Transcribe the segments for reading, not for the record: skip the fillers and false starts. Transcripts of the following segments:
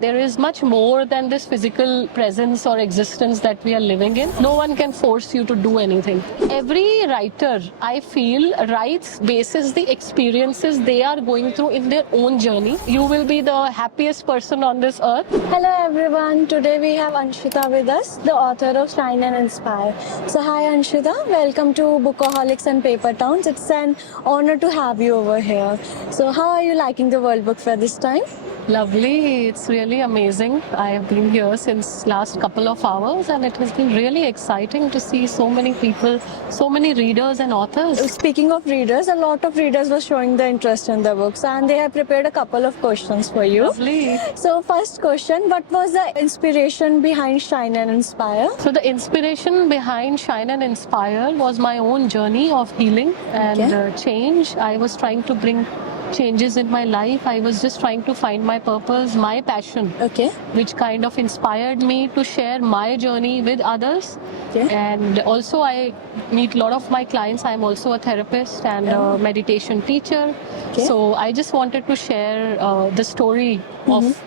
There is much more than this physical presence or existence that we are living in. No one can force you to do anything. Every writer, I feel, writes basis the experiences they are going through in their own journey. You will be the happiest person on this earth. Hello everyone, today we have Anshita with us, the author of Shine and Inspire. So hi Anshita, welcome to Bookaholics and Paper Towns. It's an honor to have you over here. So how are you liking the World Book Fair this time? Lovely. It's really amazing. I have been here since last couple of hours and it has been really exciting to see so many people, so many readers and authors. Speaking of readers, a lot of readers were showing the interest in the books and they have prepared a couple of questions for you. Lovely. So first question, what was the inspiration behind Shine and Inspire? So the inspiration behind Shine and Inspire was my own journey of healing and change. I was trying to bring changes in my life. I was just trying to find my purpose, my passion, which kind of inspired me to share my journey with others. And also I meet a lot of my clients. I'm also a therapist and a meditation teacher. So I just wanted to share the story of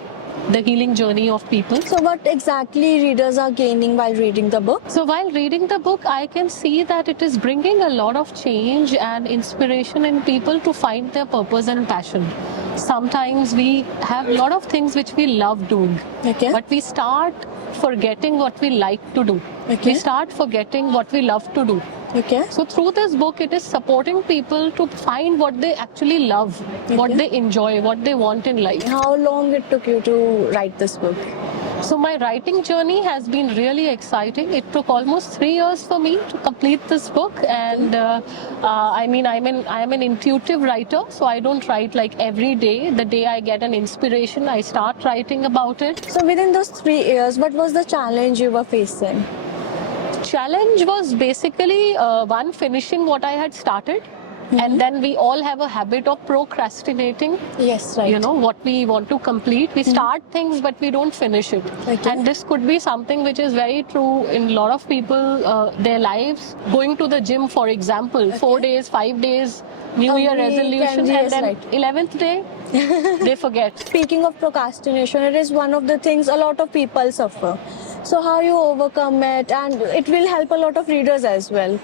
the healing journey of people. So what exactly readers are gaining while reading the book? So while reading the book, I can see that it is bringing a lot of change and inspiration in people to find their purpose and passion. Sometimes we have a lot of things which we love doing, but we start forgetting what we like to do. We start forgetting what we love to do. So through this book, it is supporting people to find what they actually love, what they enjoy, what they want in life. How long it took you to write this book? So my writing journey has been really exciting. It took almost 3 years for me to complete this book, and I mean I'm an intuitive writer, so I don't write like every day. The day I get an inspiration, I start writing about it. So within those 3 years, what was the challenge you were facing? Challenge was basically one, finishing what I had started. And then we all have a habit of procrastinating. Yes, right. You know, what we want to complete. We start things, but we don't finish it. And this could be something which is very true in a lot of people, their lives. Going to the gym, for example, 4 days, 5 days, New Year resolution, and then 11th day, they forget. Speaking of procrastination, it is one of the things a lot of people suffer. So how you overcome it, and it will help a lot of readers as well.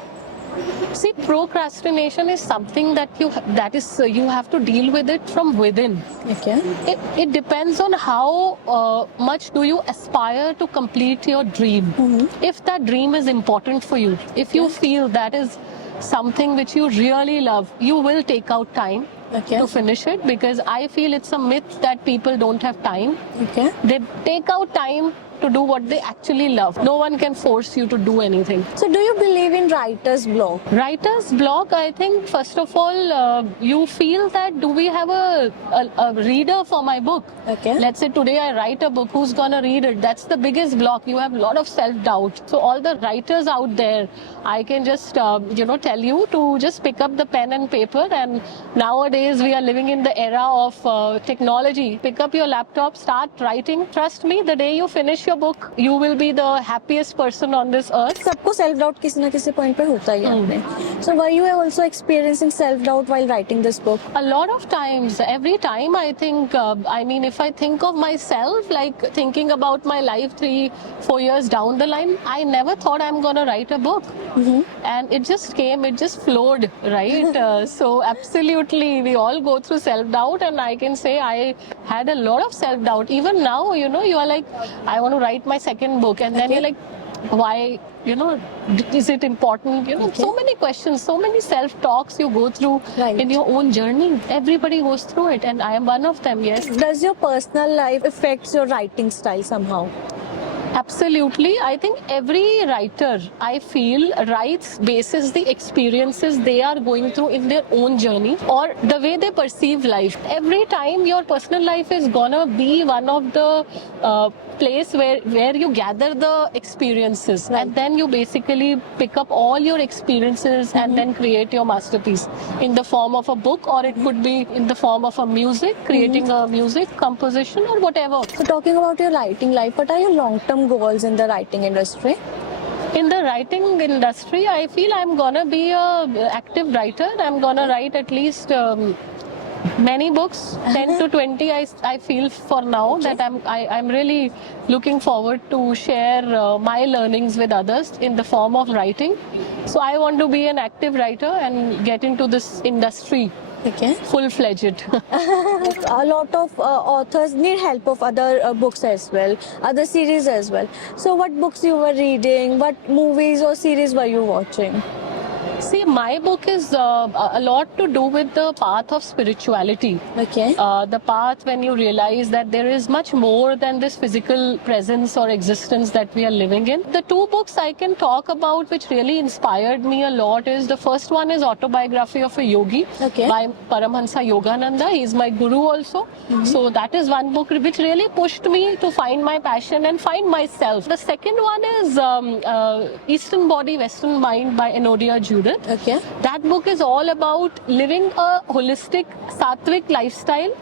See, procrastination is something that you have to deal with it from within. It depends on how much do you aspire to complete your dream. If that dream is important for you, if you feel that is something which you really love, you will take out time to finish it, because I feel it's a myth that people don't have time. They take out time to do what they actually love. No one can force you to do anything. So do you believe in writer's block? Writer's block, I think, first of all, you feel that do we have a reader for my book? Let's say today I write a book, who's gonna read it? That's the biggest block. You have a lot of self-doubt. So all the writers out there, I can just tell you to just pick up the pen and paper. And nowadays we are living in the era of technology. Pick up your laptop, start writing. Trust me, the day you finish your book, you will be the happiest person on this earth. सबको self doubt किसी ना किसी point पे होता ही है. So were you also experiencing self doubt while writing this book? A lot of times, every time I think, if I think of myself, like thinking about my life 3-4 years down the line, I never thought I'm gonna write a book. And it just came, it just flowed, right? So absolutely, we all go through self doubt, and I can say I had a lot of self doubt. Even now, you are like, I want to write my second book, and then you're like, why, is it important? So many questions, so many self-talks you go through in your own journey. Everybody goes through it, and I am one of them, yes. Does your personal life affect your writing style somehow? Absolutely. I think every writer, I feel, writes basis the experiences they are going through in their own journey or the way they perceive life. Every time your personal life is gonna be one of the place where you gather the experiences, and then you basically pick up all your experiences and then create your masterpiece in the form of a book, or it could be in the form of a music, creating a music composition or whatever. So talking about your writing life, what are your long-term goals in the writing industry? In the writing industry, I feel I'm gonna be a active writer. I'm gonna write at least Many books, 10 to 20, I feel for now that I'm really looking forward to share my learnings with others in the form of writing. So I want to be an active writer and get into this industry Okay. full-fledged. A lot of authors need help of other books as well, other series as well. So what books you were reading, what movies or series were you watching? See, my book is a lot to do with the path of spirituality. Okay. The path when you realize that there is much more than this physical presence or existence that we are living in. The two books I can talk about which really inspired me a lot is, the first one is Autobiography of a Yogi Okay. by Paramhansa Yogananda. He is my guru also. So that is one book which really pushed me to find my passion and find myself. The second one is Eastern Body, Western Mind by Enodia Judith. Okay. That book is all about living a holistic, sattvic lifestyle,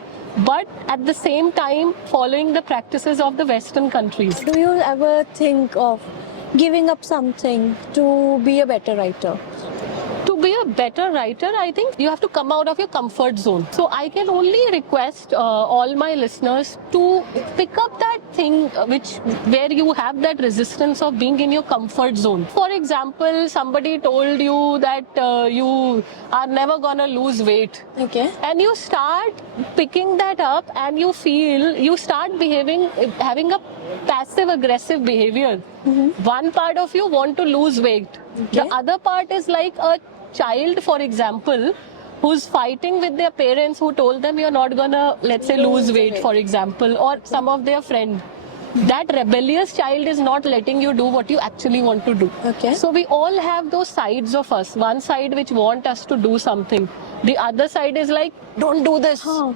but at the same time following the practices of the Western countries. Do you ever think of giving up something to be a better writer? To be a better writer, I think you have to come out of your comfort zone. So I can only request all my listeners to pick up that thing where you have that resistance of being in your comfort zone. For example, somebody told you that you are never gonna lose weight. Okay. And you start picking that up and you start having a passive aggressive behavior. One part of you want to lose weight. Okay. The other part is like a child, for example, who's fighting with their parents who told them you're not gonna, let's say, lose weight, for example, or some of their friend. That rebellious child is not letting you do what you actually want to do. Okay. So we all have those sides of us. One side which want us to do something. The other side is like, don't do this. Huh.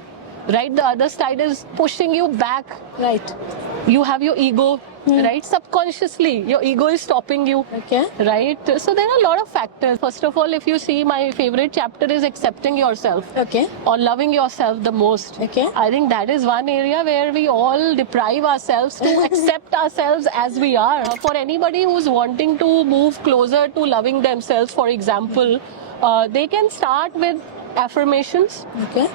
Right? The other side is pushing you back. Right. You have your ego, right? Subconsciously, your ego is stopping you. Okay. Right? So there are a lot of factors. First of all, if you see, my favorite chapter is accepting yourself. Okay. Or loving yourself the most. Okay. I think that is one area where we all deprive ourselves to accept ourselves as we are. For anybody who's wanting to move closer to loving themselves, for example, they can start with affirmations. Okay.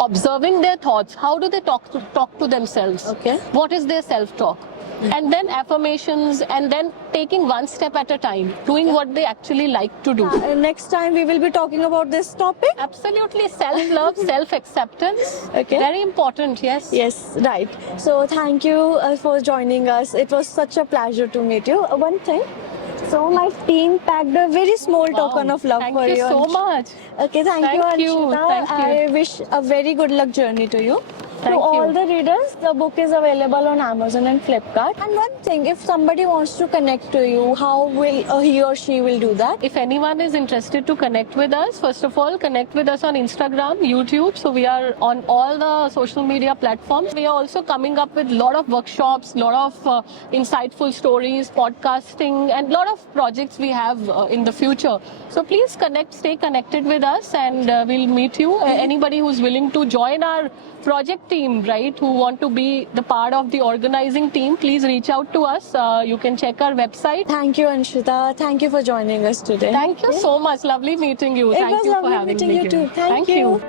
Observing their thoughts. How do they talk to themselves? Okay. What is their self-talk? And then affirmations, and then taking one step at a time, doing what they actually like to do. Next time we will be talking about this topic. Absolutely, self-love, self-acceptance. Okay. Very important, yes. Yes, right. So thank you for joining us. It was such a pleasure to meet you. One thing. So my team packed a very small token of love Thank for you. you so much. Okay, thank Thank you, you. Anshita. Thank you. I wish a very good luck journey to you. Thank to all you. the readers, the book is available on Amazon and Flipkart. And one thing, if somebody wants to connect to you, how will he or she will do that? If anyone is interested to connect with us, first of all, connect with us on Instagram, YouTube. So we are on all the social media platforms. We are also coming up with a lot of workshops, a lot of insightful stories, podcasting, and a lot of projects we have in the future. So please stay connected with us, and we'll meet you. Anybody who's willing to join our project team, right, who want to be the part of the organizing team, please reach out to us. You can check our website. Thank you, Anshita. Thank you for joining us today. Thank you so much. Lovely meeting you. It Thank was you for lovely having meeting me you here. too. Thank you.